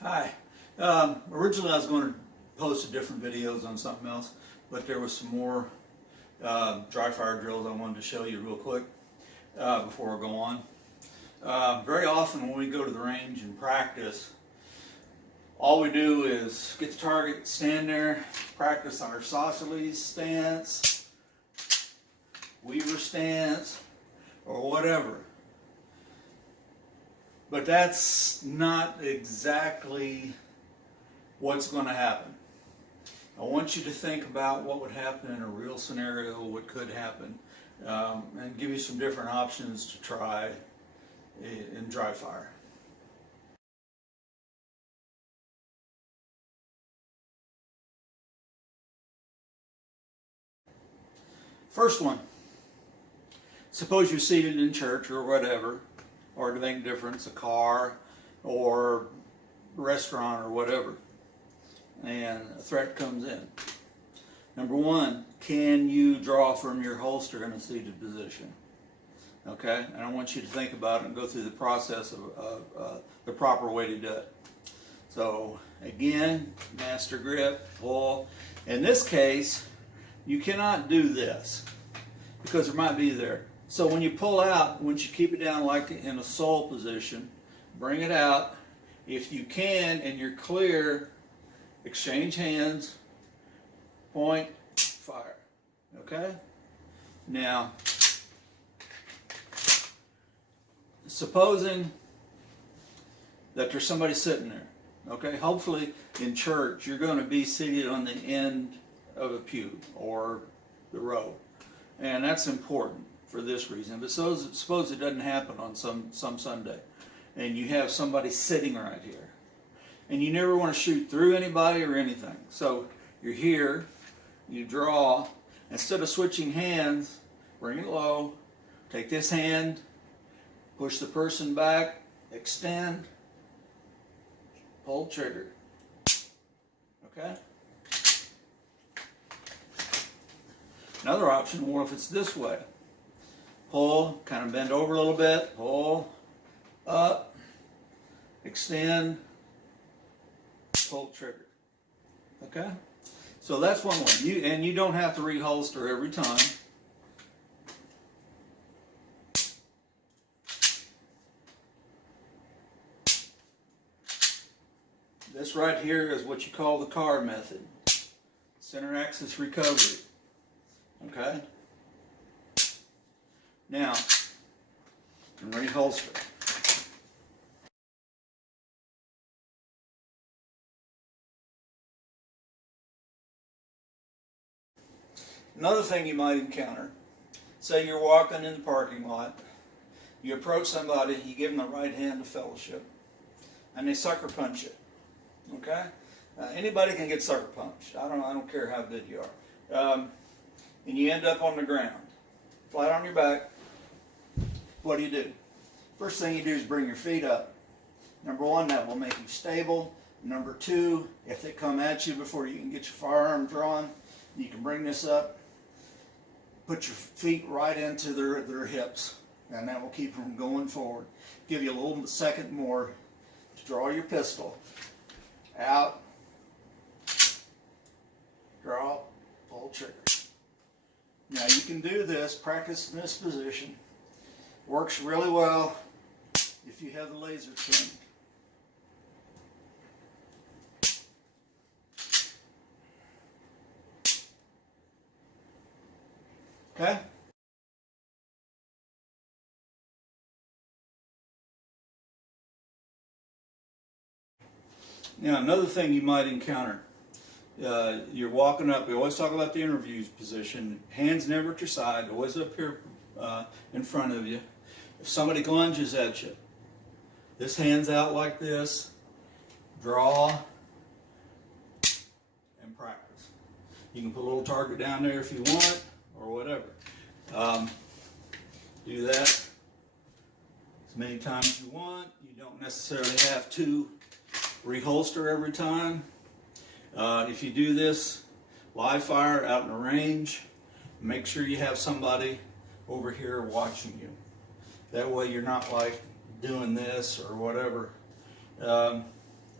Hi. Originally I was going to post different videos on something else, but there was some more dry fire drills I wanted to show you real quick before I go on. Very often when we go to the range and practice, all we do is get the target, stand there, practice our isosceles stance, Weaver stance, or whatever. But that's not exactly what's going to happen. I want you to think about what would happen in a real scenario, what could happen, and give you some different options to try in dry fire. First one, suppose you're seated in church or whatever, or to make a difference, a car or a restaurant or whatever, and a threat comes in. Number one, can you draw from your holster in a seated position? Okay, and I want you to think about it and go through the process of the proper way to do it. So again, master grip, pull. In this case, you cannot do this because it might be there. So when you pull out, once you keep it down like in a sole position, bring it out. If you can and you're clear, exchange hands, point, fire. Okay? Now, supposing that there's somebody sitting there, okay? Hopefully in church you're going to be seated on the end of a pew or the row, and that's important for this reason. But suppose it doesn't happen on some Sunday, and you have somebody sitting right here, and you never want to shoot through anybody or anything. So you're here, you draw. Instead of switching hands, bring it low, take this hand, push the person back, extend, pull trigger. Okay? Another option, what if it's this way? Pull, kind of bend over a little bit, pull, up, extend, pull trigger. Okay? So that's one way. And you don't have to reholster every time. This right here is what you call the car method. Center axis recovery. Okay? Now, and reholster. Another thing you might encounter, say you're walking in the parking lot, you approach somebody, you give them the right hand of fellowship, and they sucker punch you. Okay? Anybody can get sucker punched. I don't care how good you are. And you end up on the ground, flat on your back. What do? First thing you do is bring your feet up. Number one, that will make you stable. Number two, if they come at you before you can get your firearm drawn, you can bring this up, put your feet right into their hips, and that will keep them going forward. Give you a little second more to draw your pistol. Out, draw, pull trigger. Now you can do this, practice in this position. Works really well if you have the laser trim. Okay? Now another thing you might encounter, you're walking up, we always talk about the interview position, hands never at your side, always up here in front of you. If somebody lunges at you, this hand's out like this, draw, and practice. You can put a little target down there if you want, or whatever. Do that as many times as you want. You don't necessarily have to reholster every time. If you do this live fire out in the range, make sure you have somebody over here watching you. That way you're not like doing this or whatever.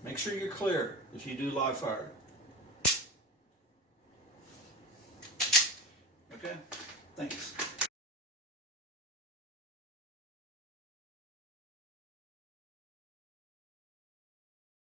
Make sure you're clear if you do live fire. Okay, thanks.